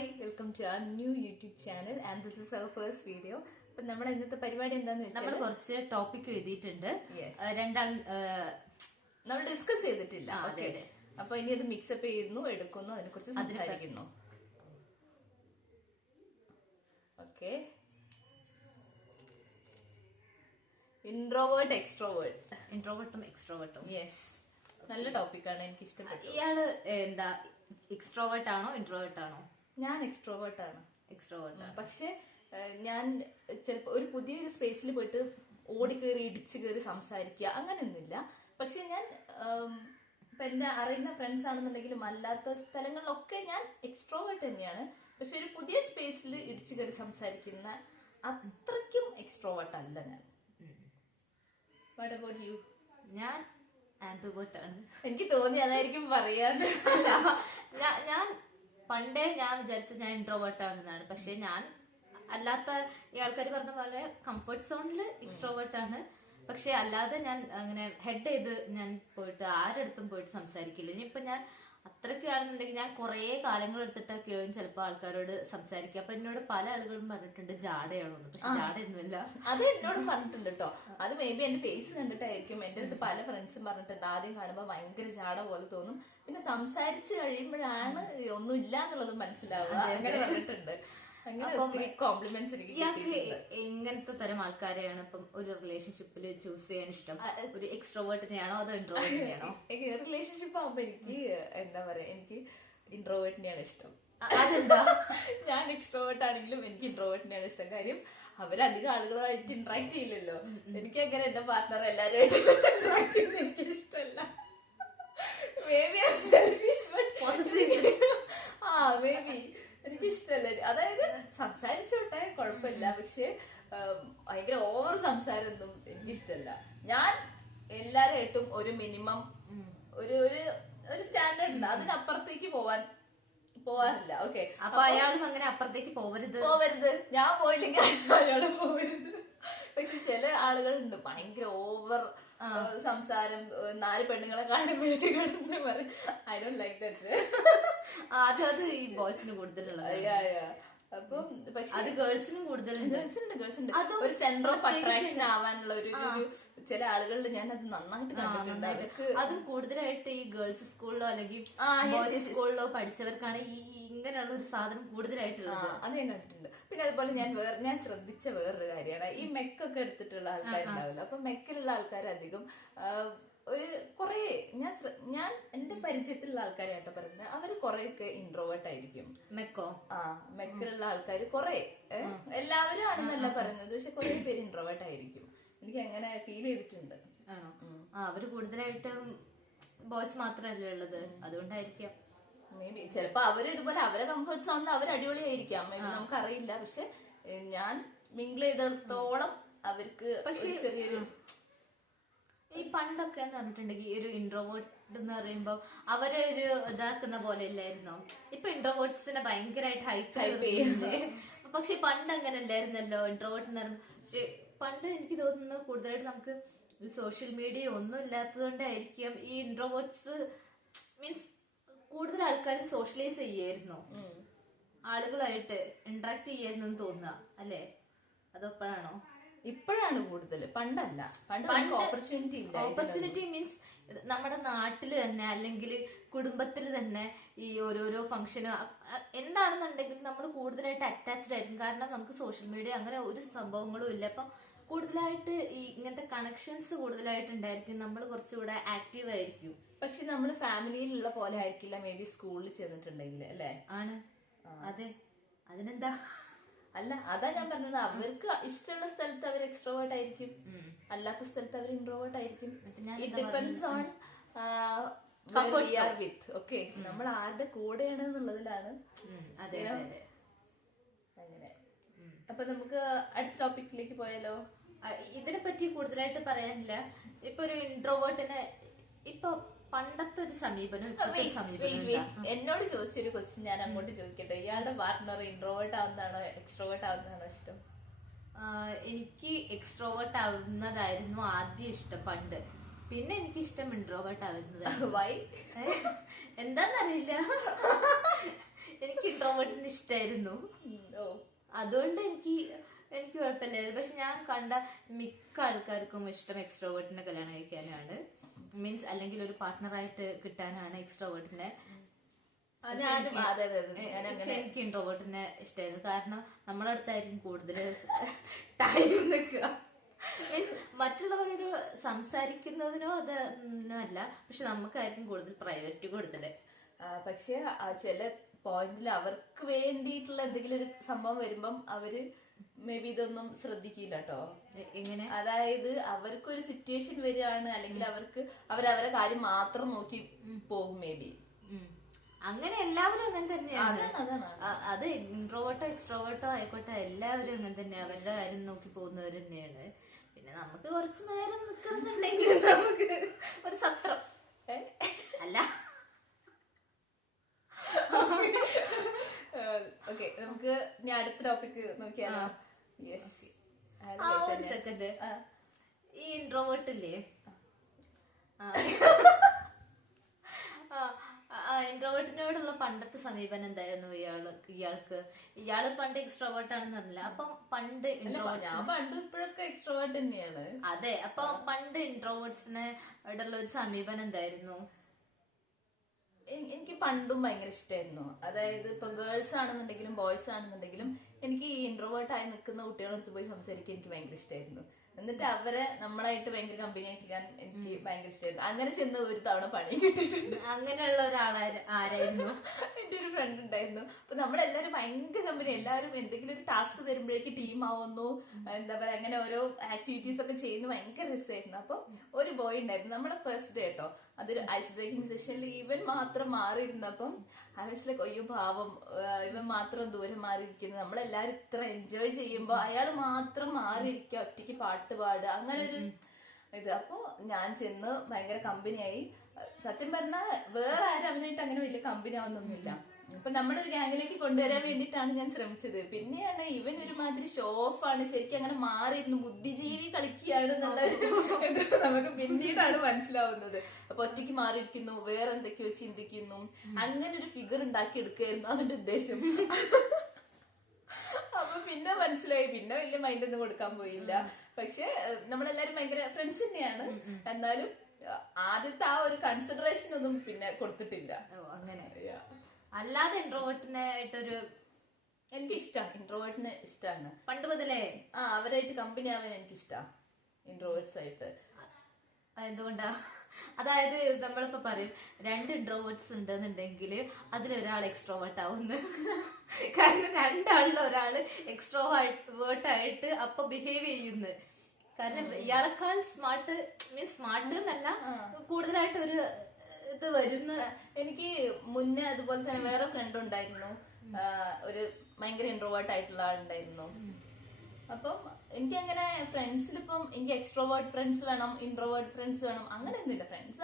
Hi, welcome to our new YouTube channel and this is our first video. അപ്പോൾ നമ്മുടെ ഇന്നത്തെ പരിപാടി എന്താന്ന് വെച്ചാൽ നമ്മൾ കുറച്ച് ടോപ്പിക് എഴുതിയിട്ടുണ്ട്. നമ്മൾ ഡിസ്കസ് ചെയ്തിട്ടില്ല. അപ്പൊ ഇനി അത് മിക്സപ്പ് ചെയ്യുന്നു, എടുക്കുന്നു, അതിനെ കുറിച്ച് സംസാരിക്കുന്നു. ഓക്കെ, ഇൻട്രോവേർട്ട് ഇൻട്രോവേർട്ടും എക്സ്ട്രോവേർട്ടും. യെസ്, നല്ല ടോപ്പിക്കാണ്, എനിക്ക് ഇഷ്ടപ്പെട്ടു. ഇയാള് എന്താ എക്സ്ട്രോവേർട്ട് ആണോ ഇൻട്രോവേർട്ട് ആണോ? ഞാൻ എക്സ്ട്രോവേർട്ട് ആണ്. പക്ഷെ ഞാൻ ചിലപ്പോ ഒരു പുതിയൊരു സ്പേസിൽ പോയിട്ട് ഓടിക്കേറി ഇടിച്ചു കയറി സംസാരിക്കുക അങ്ങനെയൊന്നുമില്ല. പക്ഷെ ഞാൻ ഇപ്പൊ എന്റെ അറിയുന്ന ഫ്രണ്ട്സ് ആണെന്നുണ്ടെങ്കിലും അല്ലാത്ത സ്ഥലങ്ങളിലൊക്കെ ഞാൻ എക്സ്ട്രോവേർട്ട് തന്നെയാണ്. പക്ഷെ ഒരു പുതിയ സ്പേസിൽ ഇടിച്ചു കയറി സംസാരിക്കുന്ന അത്രയ്ക്കും എക്സ്ട്രോവേർട്ട് അല്ല ഞാൻ. What about you? ഞാൻ ആംബിവേർട്ട് ആണ്. എനിക്ക് തോന്നി അതായിരിക്കും പറയാതെ. ഞാൻ പണ്ടേ ഞാൻ വിചാരിച്ചത് ഞാൻ ഇൻട്രോവേർട്ട് ആണെന്നാണ്. പക്ഷെ ഞാൻ അല്ലാത്ത ഈ ആൾക്കാർ പറഞ്ഞ പോലെ കംഫർട്ട് സോണിൽ എക്സ്ട്രോവേർട്ട് ആണ്. പക്ഷെ അല്ലാതെ ഞാൻ അങ്ങനെ ഹെഡ് ചെയ്ത് ഞാൻ പോയിട്ട് ആരടുത്തും പോയിട്ട് സംസാരിക്കില്ല. ഇനിയിപ്പൊ ഞാൻ അത്രയ്ക്കാണെന്നുണ്ടെങ്കിൽ ഞാൻ കുറെ കാലങ്ങൾ എടുത്തിട്ടൊക്കെയും ചിലപ്പോൾ ആൾക്കാരോട് സംസാരിക്കുക. അപ്പൊ എന്നോട് പല ആളുകളും പറഞ്ഞിട്ടുണ്ട് ജാടയാണോന്ന്. പക്ഷെ ജാടയൊന്നുമില്ല. അത് എന്നോട് പറഞ്ഞിട്ടുണ്ട് കേട്ടോ. അത് മേ ബി എന്റെ ഫേസ് കണ്ടിട്ടായിരിക്കും. എന്റെ അടുത്ത് പല ഫ്രണ്ട്സും പറഞ്ഞിട്ടുണ്ട് ആദ്യം കാണുമ്പോൾ ഭയങ്കര ജാട പോലെ തോന്നും, പിന്നെ സംസാരിച്ച് കഴിയുമ്പോഴാണ് ഒന്നും ഇല്ല എന്നുള്ളത് മനസ്സിലാവുക. അങ്ങനെ പറഞ്ഞിട്ടുണ്ട്. ഇയാൾക്ക് എങ്ങനത്തെ തരം ആൾക്കാരെയാണ് ഇപ്പം ഒരു റിലേഷൻഷിപ്പിൽ ചൂസ് ചെയ്യാൻ ഇഷ്ടം? ഒരു എക്സ്ട്രോവേർട്ടിനെയാണോ അതോ ഇൻട്രോവേർട്ടിനെയാണോ? റിലേഷൻഷിപ്പ് ആവുമ്പോ എനിക്ക് എന്താ പറയാ, എനിക്ക് ഇൻട്രോവേർട്ടിനെയാണ് ഇഷ്ടം. അതെന്താ? ഞാൻ എക്സ്ട്രോവേർട്ട് ആണെങ്കിലും എനിക്ക് ഇൻട്രോവേർട്ടിനെയാണ് ഇഷ്ടം. കാര്യം അവരധികം ആളുകളുമായിട്ട് ഇന്ററാക്ട് ചെയ്യില്ലല്ലോ. എനിക്ക് അങ്ങനെ എന്റെ പാർട്ട്ണർ എല്ലാവരുമായിട്ട് ഇന്ററാക്ട് ചെയ്യുന്നത് എനിക്ക് ഇഷ്ടമല്ല. May be selfish may be എനിക്ക് ഇഷ്ടമല്ല. അതായത് സംസാരിച്ചോട്ടെ, കുഴപ്പമില്ല. പക്ഷെ ഭയങ്കര ഓവർ സംസാരമൊന്നും എനിക്കിഷ്ടമല്ല. ഞാൻ എല്ലാരായിട്ടും ഒരു മിനിമം ഒരു ഒരു സ്റ്റാൻഡേർഡ് ഉണ്ട്, അതിനപ്പുറത്തേക്ക് പോവാറില്ല. ഓക്കെ, അപ്പൊ അയാളും അങ്ങനെ അപ്പുറത്തേക്ക് പോവരുത്. ഞാൻ പോയില്ലെങ്കിൽ അയാള് പോവരുത്. പക്ഷെ ചില ആളുകളുണ്ട് ഭയങ്കര ഓവർ സംസാരം, 4 പെണ്ണുങ്ങളെ കാണുമ്പോഴേക്ക് കിടന്ന് പറയും. I don't like that. അത് ഈ ബോയ്സിന് കൂടുതലുള്ളത്. അപ്പം പക്ഷെ അത് ഗേൾസിനും കൂടുതലുണ്ട്. ഗേൾസുണ്ട് ഒരു സെന്റർ ഓഫ് അട്രാക്ഷൻ ആവാനുള്ള ഒരു ചില ആളുകളിൽ ഞാൻ അത് നന്നായിട്ട് കണ്ടിട്ടുണ്ട്. അതും കൂടുതലായിട്ട് ഈ ഗേൾസ് സ്കൂളിലോ അല്ലെങ്കിൽ ബോയ്സ് സ്കൂളിലോ പഠിച്ചവർക്കാണ് ഈ ഇങ്ങനെയുള്ള ഒരു സാധനം കൂടുതലായിട്ടുള്ളത്. അത് ഞാൻ കണ്ടിട്ടുണ്ട്. പിന്നെ അതുപോലെ ഞാൻ ശ്രദ്ധിച്ച വേറൊരു കാര്യമാണ് ഈ മെക്കൊക്കെ എടുത്തിട്ടുള്ള ആൾക്കാരുണ്ടാവില്ല. അപ്പൊ മെക്കിലുള്ള ആൾക്കാർ അധികം ഒരു കുറെ ഞാൻ എന്റെ പരിചയത്തിലുള്ള ആൾക്കാരായിട്ടോ പറയുന്നത്, അവര് കുറെയൊക്കെ ഇൻട്രോവേർട്ട് ആയിരിക്കും. മെക്കിലുള്ള ആൾക്കാർ കുറെ, എല്ലാവരും ആണെന്നല്ല പറയുന്നത്, പക്ഷെ കുറെ പേര് ഇൻട്രോവേർട്ട് ആയിരിക്കും. എനിക്ക് അങ്ങനെ ഫീൽ ചെയ്തിട്ടുണ്ട്. ആണോ? അവര് കൂടുതലായിട്ടും ബോയ്സ് മാത്രമല്ലേ ഉള്ളത്, അതുകൊണ്ടായിരിക്കാം. മേ ബി ചിലപ്പോ അവര് ഇതുപോലെ അവരെ കംഫർട്ട് സോണിൽ അവർ അടിപൊളിയായിരിക്കാം, നമുക്കറിയില്ല. പക്ഷെ ഞാൻ മിങ്കിൾ ചെയ്തിടത്തോളം അവർക്ക് പക്ഷെ ചെറിയൊരു ഈ പണ്ടൊക്കെ എന്ന് പറഞ്ഞിട്ടുണ്ടെങ്കിൽ ഒരു ഇൻട്രോവേർട്ട് എന്ന് പറയുമ്പോ അവരെ ഒരു ഇതാക്കുന്ന പോലെ അല്ലായിരുന്നോ? ഇപ്പൊ ഇൻട്രോവേർട്സിനെ ഭയങ്കരമായിട്ട് ഹൈപ്പ് ചെയ്യുന്നത്. പക്ഷെ പണ്ട് അങ്ങനെ അല്ലായിരുന്നല്ലോ ഇൻട്രോവേർട്ട് എന്ന് പറയുമ്പോ. പക്ഷെ പണ്ട് എനിക്ക് തോന്നുന്നു കൂടുതലായിട്ട് നമുക്ക് സോഷ്യൽ മീഡിയ ഒന്നും ഇല്ലാത്തതുകൊണ്ടായിരിക്കും ഈ ഇൻട്രോവേർട്സ് മീൻസ് കൂടുതൽ ആൾക്കാരും സോഷ്യലൈസ് ചെയ്യായിരുന്നു, ആളുകളായിട്ട് ഇന്ററാക്ട് ചെയ്യായിരുന്നു എന്ന് തോന്നുക അല്ലേ? അതെപ്പോഴാണോ? ഇപ്പോഴാണ് കൂടുതൽ, പണ്ടല്ല. പണ്ട് ഓപ്പർച്യൂണിറ്റി മീൻസ് നമ്മുടെ നാട്ടിൽ തന്നെ അല്ലെങ്കിൽ കുടുംബത്തിൽ തന്നെ ഈ ഓരോരോ ഫംഗ്ഷന് എന്താണെന്നുണ്ടെങ്കിൽ നമ്മൾ കൂടുതലായിട്ട് അറ്റാച്ച്ഡ് ആയിരിക്കും. കാരണം നമുക്ക് സോഷ്യൽ മീഡിയ അങ്ങനെ ഒരു സംഭവങ്ങളും ഇല്ല. അപ്പം കൂടുതലായിട്ട് ഈ ഇങ്ങനത്തെ കണക്ഷൻസ് കൂടുതലായിട്ട് ഉണ്ടായിരിക്കും, നമ്മൾ കുറച്ചുകൂടെ ആക്റ്റീവ് ആയിരിക്കും. പക്ഷെ നമ്മൾ ഫാമിലിയിലുള്ള പോലെ ആയിരിക്കില്ല മേ ബി സ്കൂളിൽ ചെന്നിട്ടുണ്ടെങ്കിൽ അല്ലേ? ആണ്. അതെ, അതിനെന്താ? അല്ല, അതാ ഞാൻ പറഞ്ഞത്. അവർക്ക് ഇഷ്ടമുള്ള സ്ഥലത്ത് അവർ എക്സ്ട്രോവേർട്ട് ആയിരിക്കും, അല്ലാത്ത സ്ഥലത്ത് അവർ ഇൻട്രോവേർട്ട് ആയിരിക്കും. ഇറ്റ് ഡിപെൻഡ്സ് ഓൺ ഓക്കെ, നമ്മൾ ആരുടെ കൂടെയാണ് എന്നുള്ളതിലാണ്. അങ്ങനെ. അപ്പൊ നമുക്ക് അടുത്ത ടോപ്പിക്കിലേക്ക് പോയാലോ? ഇതിനെ പറ്റി കൂടുതലായിട്ട് പറയാനില്ല. ഇപ്പൊ ഒരു ഇൻട്രോവേർട്ടിനെ ഇപ്പൊ പണ്ടത്തെ ഒരു സമീപനം എന്നോട് ചോദിച്ചൊരു ക്വസ്റ്റ്യൻ ഞാൻ അങ്ങോട്ട് ചോദിക്കട്ടെ. ഇയാളുടെ പാർട്ട്ണർ ഇൻട്രോവേർട്ട് ആവുന്നതാണോ എക്സ്ട്രോവേർട്ട് ആവുന്നതാണോ ഇഷ്ടം? എനിക്ക് എക്സ്ട്രോവേർട്ട് ആവുന്നതായിരുന്നു ആദ്യം ഇഷ്ടം പണ്ട്. പിന്നെ എനിക്ക് ഇഷ്ടം ഇൻട്രോവേർട്ട് ആവുന്നത്. വൈ? എന്താന്നറിയില്ല. എനിക്ക് ഇൻട്രോവേർട്ടിന് ഇഷ്ടമായിരുന്നു. അതുകൊണ്ട് എനിക്ക് കുഴപ്പമില്ലായിരുന്നു. പക്ഷെ ഞാൻ കണ്ട മിക്ക ആൾക്കാർക്കും ഇഷ്ടം എക്സ്ട്രോവേർട്ടിനെ കല്യാണം കഴിക്കാനാണ്. മീൻസ് അല്ലെങ്കിൽ ഒരു പാർട്ട്ണറായിട്ട് കിട്ടാനാണ് എക്സ്ട്രോവേർട്ടിനെ. പക്ഷെ എനിക്ക് ഇൻട്രോവേർട്ടിനെ ഇഷ്ടമായിരുന്നു. കാരണം നമ്മളെ അടുത്തായിരിക്കും കൂടുതൽ ടൈം നിൽക്കുക. മീൻസ് മറ്റുള്ളവരോട് സംസാരിക്കുന്നതിനോ അതൊന്നും അല്ല, പക്ഷെ നമുക്കായിരിക്കും കൂടുതൽ പ്രയോറിറ്റി കൊടുത്തത്. പക്ഷെ ചില പോയിന്റിൽ അവർക്ക് വേണ്ടിയിട്ടുള്ള എന്തെങ്കിലും ഒരു സംഭവം വരുമ്പം അവര് മേ ബി ഇതൊന്നും ശ്രദ്ധിക്കില്ല കേട്ടോ. എങ്ങനെ? അതായത് അവർക്കൊരു സിറ്റുവേഷൻ വരികയാണ്, അല്ലെങ്കിൽ അവരവരെ കാര്യം മാത്രം നോക്കി പോകും മേ ബി. അങ്ങനെ എല്ലാവരും അങ്ങനെ തന്നെയാണ്. അത് ഇൻട്രോവേർട്ടോ എക്സ്ട്രോവേർട്ടോ ആയിക്കോട്ടെ, എല്ലാവരും അങ്ങനെ തന്നെയാണ്. അവരുടെ കാര്യം നോക്കി പോകുന്നവർ തന്നെയാണ്. പിന്നെ നമുക്ക് കുറച്ചു നേരം നിൽക്കണമെന്നുണ്ടെങ്കിൽ നമുക്ക് ഒരു സത്രം അല്ല. ഓക്കെ, നമുക്ക് ഇനി അടുത്ത ടോപ്പിക് നോക്കിയാലോ? ഒരു സെക്കൻഡ്. ഈ ഇൻട്രോവേർട്ടില്ലേ, ഇൻട്രോവേർട്ടിനോടുള്ള പണ്ടത്തെ സമീപനം എന്തായിരുന്നു ഇയാള് പണ്ട് എക്സ്ട്രോവേർട്ട് ആണെന്ന് പറഞ്ഞില്ല. അപ്പം പണ്ട് ഇപ്പോഴൊക്കെ എക്സ്ട്രോവേർട്ട് തന്നെയാണ്. അതെ, അപ്പൊ പണ്ട് ഇൻട്രോവേർട്സിനോടുള്ള ഒരു സമീപനം എന്തായിരുന്നു? എനിക്ക് പണ്ടും ഭയങ്കര ഇഷ്ടമായിരുന്നു. അതായത് ഇപ്പൊ ഗേൾസ് ആണെന്നുണ്ടെങ്കിലും ബോയ്സ് ആണെന്നുണ്ടെങ്കിലും എനിക്ക് ഈ ഇൻട്രോവേർട്ട് ആയി നിൽക്കുന്ന കുട്ടികളടുത്ത് പോയി സംസാരിക്കാൻ എനിക്ക് ഭയങ്കര ഇഷ്ടമായിരുന്നു. എന്നിട്ട് അവരെ നമ്മളായിട്ട് ഭയങ്കര കമ്പനി ആക്കിക്കാൻ എനിക്ക് ഭയങ്കര ഇഷ്ടമായിരുന്നു. അങ്ങനെ ചെന്ന് ഒരു തവണ പണി കിട്ടിയിട്ടുണ്ട്. അങ്ങനെയുള്ള ആരായിരുന്നു? എന്റെ ഒരു ഫ്രണ്ട് ഉണ്ടായിരുന്നു. അപ്പൊ നമ്മളെല്ലാരും ഭയങ്കര കമ്പനി, എല്ലാവരും എന്തെങ്കിലും ഒരു ടാസ്ക് തരുമ്പോഴേക്ക് ടീം ആവുന്നു, എന്താ പറയാ, അങ്ങനെ ഓരോ ആക്ടിവിറ്റീസ് ഒക്കെ ചെയ്യുന്ന ഭയങ്കര രസമായിരുന്നു. അപ്പൊ ഒരു ബോയ് ഉണ്ടായിരുന്നു, നമ്മുടെ ഫസ്റ്റ് ഡേ കേട്ടോ, അതൊരു ഐസ് ബ്രേക്കിംഗ് സെഷനിൽ ഇവൻ മാത്രം മാറിയിരുന്നപ്പം ലൈക്ക് അയ്യോ പാവം, ഇവൻ മാത്രം ദൂരം മാറിയിരിക്കുന്നത്, നമ്മളെല്ലാരും ഇത്ര എൻജോയ് ചെയ്യുമ്പോ അയാൾ മാത്രം മാറിയിരിക്കുക, ഒറ്റയ്ക്ക് പാട്ട് പാടുക, അങ്ങനെ ഒരു ഇത്. അപ്പൊ ഞാൻ ചെന്ന് ഭയങ്കര കമ്പനിയായി. സത്യം പറഞ്ഞാൽ വേറെ ആരും അവനായിട്ട് അങ്ങനെ വലിയ കമ്പനി ആവുന്നൊന്നുമില്ല. അപ്പൊ നമ്മളൊരു ഗ്യാങ്ങിലേക്ക് കൊണ്ടുവരാൻ വേണ്ടിയിട്ടാണ് ഞാൻ ശ്രമിച്ചത്. പിന്നെയാണ് ഇവൻ ഒരുമാതിരി ഷോ ഓഫ് ആണ്, ശരിക്കും അങ്ങനെ മാറിയിരുന്നു, ബുദ്ധിജീവി കളിക്കുകയാണ് എന്നുള്ളത് നമുക്ക് പിന്നീടാണ് മനസ്സിലാവുന്നത്. അപ്പൊ ഒറ്റയ്ക്ക് മാറിയിരിക്കുന്നു, വേറെ എന്തൊക്കെയോ ചിന്തിക്കുന്നു, അങ്ങനെ ഒരു ഫിഗർ ഉണ്ടാക്കി എടുക്കുകയായിരുന്നു അവന്റെ ഉദ്ദേശം. അപ്പൊ പിന്നെ മനസ്സിലായി, പിന്നെ വലിയ മൈൻഡൊന്നും കൊടുക്കാൻ പോയില്ല. പക്ഷെ നമ്മളെല്ലാരും ഭയങ്കര ഫ്രണ്ട്സ് തന്നെയാണ്, എന്നാലും ആദ്യത്തെ ആ ഒരു കൺസിഡറേഷൻ ഒന്നും പിന്നെ കൊടുത്തിട്ടില്ല. അങ്ങനെ അല്ലാതെ ഇൻട്രോവേർട്ടിനായിട്ടൊരു എനിക്കിഷ്ടമാണ്, ഇൻട്രോവേർട്ടിനെ ഇഷ്ടമാണ് പണ്ട് മുതലേ. അവരായിട്ട് കമ്പനി ആവാൻ എനിക്കിഷ്ടമാണ് ഇൻട്രോവേർട്സ് ആയിട്ട്. എന്തുകൊണ്ടാ? അതായത് നമ്മളിപ്പോ പറയും 2 ഇൻട്രോവേർട്സ് ഉണ്ടെന്നുണ്ടെങ്കിൽ അതിലൊരാൾ എക്സ്ട്രോവേർട്ട് ആവുന്നു. കാരണം രണ്ടാളിൽ ഒരാള് എക്സ്ട്രോവേർട്ടായിട്ട് അപ്പൊ ബിഹേവ് ചെയ്യുന്നു. കാരണം ഇയാളെക്കാൾ സ്മാർട്ട്, മീൻസ് സ്മാർട്ട് എന്നല്ല, കൂടുതലായിട്ട് ഒരു ഇത് വരുന്ന. എനിക്ക് മുന്നേ അതുപോലെ തന്നെ വേറെ ഫ്രണ്ട് ഉണ്ടായിരുന്നു, ഒരു ഭയങ്കര ഇൻട്രോവേർട്ട് ആയിട്ടുള്ള ആളുണ്ടായിരുന്നു. അപ്പം എനിക്കങ്ങനെ ഫ്രണ്ട്സിലിപ്പം എനിക്ക് എക്സ്ട്രോവേർട്ട് ഫ്രണ്ട്സ് വേണം, ഇൻട്രോവേർട്ട് ഫ്രണ്ട്സ് വേണം, അങ്ങനെയൊന്നുമില്ല. ഫ്രണ്ട്സ്